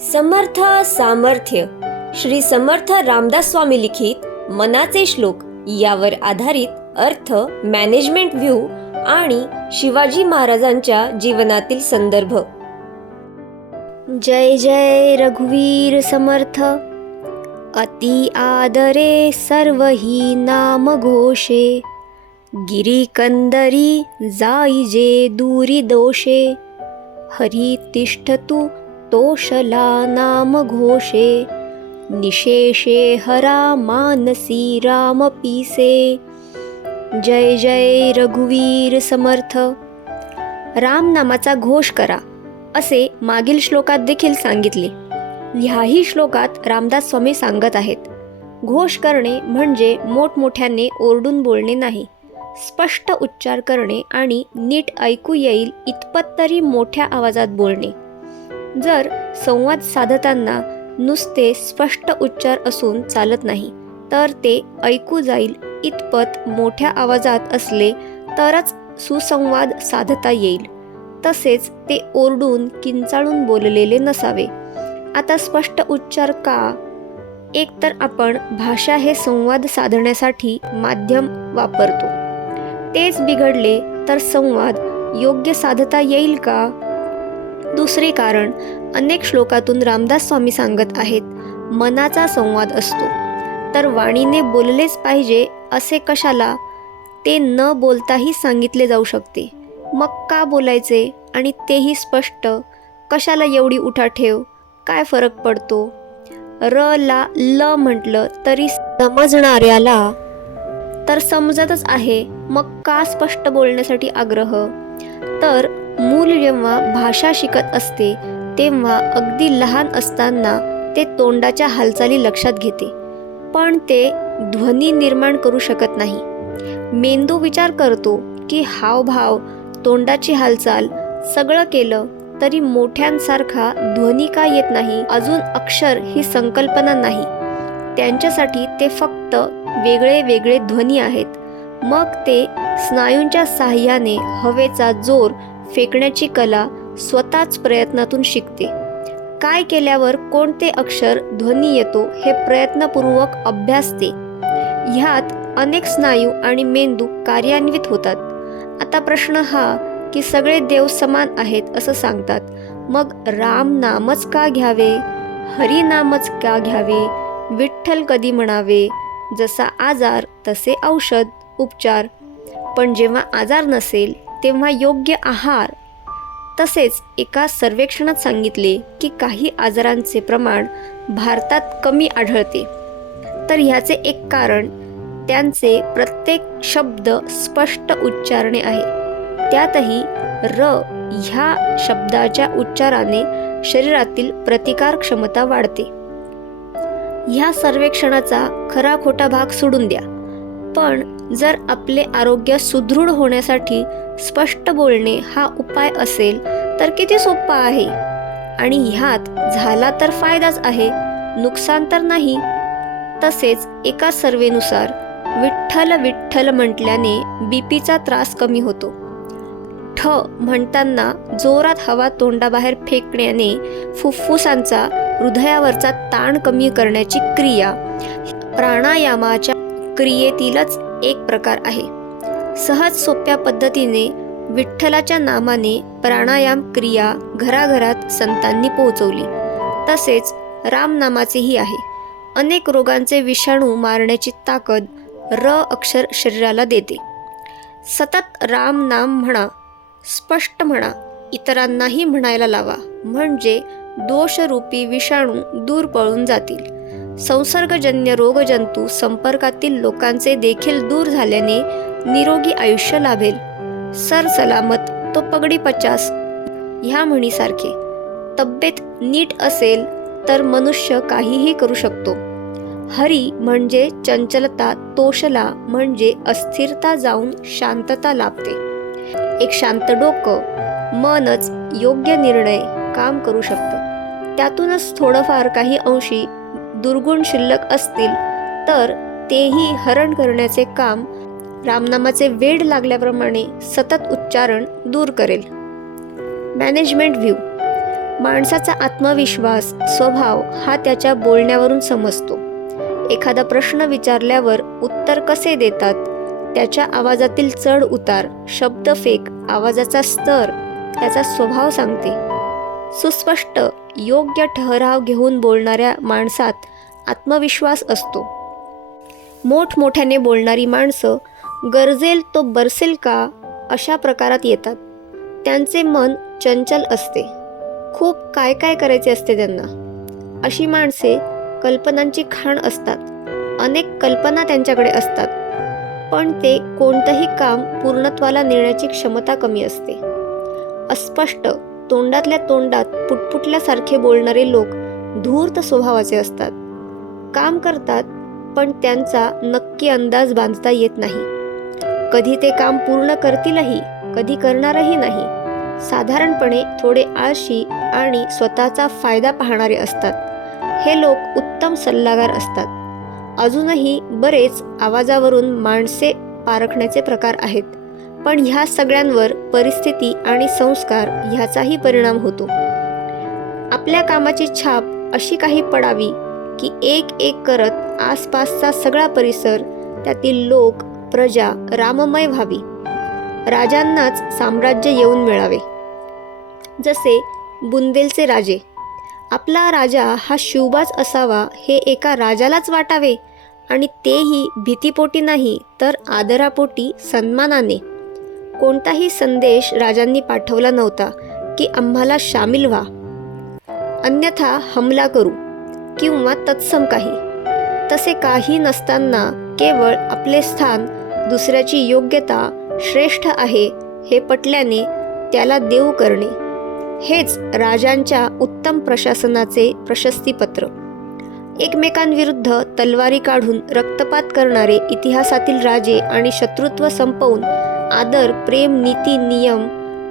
समर्थ सामर्थ्य श्री समर्थ रामदास स्वामी लिखित मनाचे श्लोक यावर आधारित अर्थ मॅनेजमेंट व्ह्यू आणि शिवाजी महाराजांच्या जीवनातील संदर्भ. जय जय रघुवीर समर्थ. अति आदरे सर्वही नाम घोषे, गिरी कंदरी जाईजे दूरी दोषे, हरी तिष्ठतु तोषला नाम घोषे, निशेषे हरा मानसी राम पीसे. जय जय रघुवीर समर्थ. राम नामाचा घोष करा असे मागील श्लोकात देखील सांगितले. ह्याही श्लोकात रामदास स्वामी सांगत आहेत. घोष करणे म्हणजे मोठमोठ्याने ओरडून बोलणे नाही, स्पष्ट उच्चार करणे आणि नीट ऐकू येईल इतपत तरी मोठ्या आवाजात बोलणे. जर संवाद साधताना नुसते स्पष्ट उच्चार असून चालत नाही, तर ते ऐकू जाईल इतपत मोठ्या आवाजात असले तरच सुसंवाद साधता येईल. तसेच ते ओरडून किंचाळून बोललेले नसावे. आता स्पष्ट उच्चार का? एकतर आपण भाषा हे संवाद साधण्यासाठी माध्यम वापरतो, तेच बिघडले तर संवाद योग्य साधता येईल का? दुसरे कारण, अनेक श्लोकातून रामदास स्वामी सांगत आहेत, मनाचा संवाद असतो तर वाणीने बोललेच पाहिजे असे कशाला? ते न बोलताही सांगितले जाऊ शकते. मग का बोलायचे आणि तेही स्पष्ट? कशाला एवढी उठाठेव? काय फरक पडतो? र ला ल म्हटलं तरी समजणाऱ्याला तर समजतच आहे, मग का स्पष्ट बोलण्यासाठी आग्रह? तर मूल जेव्हा भाषा शिकत असते तेव्हा अगदी लहान असताना ते तोंडाच्या हालचाली लक्षात घेते, पण ते ध्वनी निर्माण करू शकत नाही. मेंदू विचार करतो की हावभाव, तोंडाची हालचाल सगळं केलं तरी मोठ्यांसारखा ध्वनी का येत नाही? अजून अक्षर ही संकल्पना नाही. त्यांच्यासाठी ते फक्त वेगळे वेगळे ध्वनी आहेत. मग ते स्नायूंच्या साहाय्याने हवेचा जोर फेकण्याची कला स्वतःच प्रयत्नातून शिकते. काय केल्यावर कोणते अक्षर ध्वनी येतो हे प्रयत्नपूर्वक अभ्यासते. ह्यात अनेक स्नायू आणि मेंदू कार्यान्वित होतात. आता प्रश्न हा की सगळे देव समान आहेत असं सांगतात, मग राम नामच का घ्यावे? हरी नामच का घ्यावे? विठ्ठल कधी म्हणावे? जसा आजार तसे औषध उपचार. पण जेव्हा आजार नसेल तेव्हा योग्य आहार. तसेच एका सर्वेक्षणात सांगितले की काही आजारांचे प्रमाण भारतात कमी आढळते. तर ह्याचे एक कारण त्यांचे प्रत्येक शब्द स्पष्ट उच्चारणे आहे. त्यातही र ह्या शब्दाच्या उच्चाराने शरीरातील प्रतिकार क्षमता वाढते. ह्या सर्वेक्षणाचा खरा खोटा भाग सोडून द्या, पण जर आपले आरोग्य सुदृढ होण्यासाठी स्पष्ट बोलणे हा उपाय असेल तर किती सोपा आहे. आणि ह्यात झाला तर फायदाच आहे, नुकसान तर नाही. तसेच एका सर्वेनुसार विठ्ठल विठ्ठल म्हटल्याने बीपीचा त्रास कमी होतो. ठ म्हणताना जोरात हवा तोंडाबाहेर फेकण्याने फुफ्फुसांचा हृदयावरचा ताण कमी करण्याची क्रिया प्राणायामाच्या क्रियेतीलच एक प्रकार आहे. सहज सोप्या पद्धतीने विठ्ठलाच्या नामाने प्राणायाम क्रिया घराघरात संतांनी पोहोचवली. तसेच रामनामाचेही आहे. अनेक रोगांचे विषाणू मारण्याची ताकद र अक्षर शरीराला देते. सतत राम नाम म्हणा, स्पष्ट म्हणा, इतरांनाही म्हणायला लावा, म्हणजे दोषरूपी विषाणू दूर पळून जातील. संसर्गजन्य रोगजंतू संपर्कातील लोकांचे देखील दूर झाल्याने निरोगी आयुष्य लाभेल. सरसलामत तो पगडी 50 ह्या म्हणीसारखे तब्येत नीट असेल तर मनुष्य काहीही करू शकतो. हरी म्हणजे चंचलता, तोषला म्हणजे अस्थिरता जाऊन शांतता लाभते. एक शांत डोकं, मनच योग्य निर्णय काम करू शकतं. त्यातूनच थोडंफार काही अंशी दुर्गुण शिल्लक असतील तर तेही हरण करण्याचे काम रामनामाचे वेड लागल्याप्रमाणे सतत उच्चारण दूर करेल. Management view. माणसाचा आत्मविश्वास, स्वभाव हा त्याच्या बोलण्यावरून समजतो. एखादा प्रश्न विचारल्यावर उत्तर कसे देतात, त्याच्या आवाजातील चढ उतार, शब्दफेक, आवाजाचा स्तर त्याचा स्वभाव सांगते. सुस्पष्ट, योग्य ठहराव घेऊन बोलणाऱ्या माणसात आत्मविश्वास असतो. मोठमोठ्याने बोलणारी माणसं गरजेल तो बरसेल का अशा प्रकारात येतात. त्यांचे मन चंचल असते. खूप काय काय करायचे असते त्यांना. अशी माणसे कल्पनांची खाण असतात. अनेक कल्पना त्यांच्याकडे असतात, पण ते कोणतंही काम पूर्णत्वाला नेण्याची क्षमता कमी असते. अस्पष्ट, तोंडातल्या तोंडात पुटपुटल्यासारखे बोलणारे लोक धूर्त स्वभावाचे असतात. काम करतात, पण त्यांचा नक्की अंदाज बांधता येत नाही. कधी ते काम पूर्ण करतीलही, कधी करणारही नाही. साधारणपणे थोडे आळशी आणि स्वतःचा फायदा पाहणारे असतात. हे लोक उत्तम सल्लागार असतात. अजूनही बरेच आवाजावरून माणसे पारखण्याचे प्रकार आहेत, पण ह्या सगळ्यांवर परिस्थिती आणि संस्कार ह्याचाही परिणाम होतो. आपल्या कामाची छाप अशी काही पडावी की एक एक करत आसपासचा सगळा परिसर, त्यातील लोक, प्रजा राममय व्हावी. राजांनाच साम्राज्य येऊन मिळावे. जसे बुंदेलचे राजे. आपला राजा हा शिवबाज असावा हे एका राजालाच वाटावे, आणि तेही भीतीपोटी नाही तर आदरापोटी, सन्मानाने. कोणताही संदेश राजांनी पाठवला नव्हता की आम्हाला शामील व्हा, अन्यथा हमला करू किंवा तत्सम काही. तसे काही नसताना केवळ आपले स्थान, दुसऱ्याची योग्यता श्रेष्ठ आहे हे पटल्याने त्याला देऊ करणे, हेच राजांच्या उत्तम प्रशासनाचे प्रशस्तीपत्र. एकमेकांविरुद्ध तलवारी काढून रक्तपात करणारे इतिहासातील राजे आणि शत्रुत्व संपवून आदर, प्रेम, नीती, नियम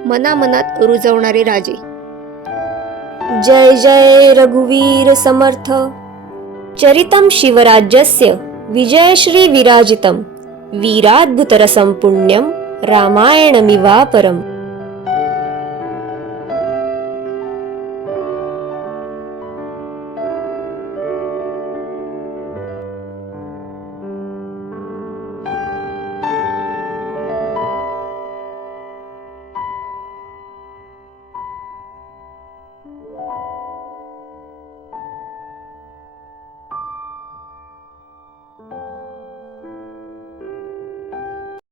मनामनात रुजवणारे राजे. जय जय रघुवीर समर्थ. चरितं शिवराज्यस्य विजयश्री विराजितं वीराद्भुतरसं पुण्यं रामायणमिवापरम्.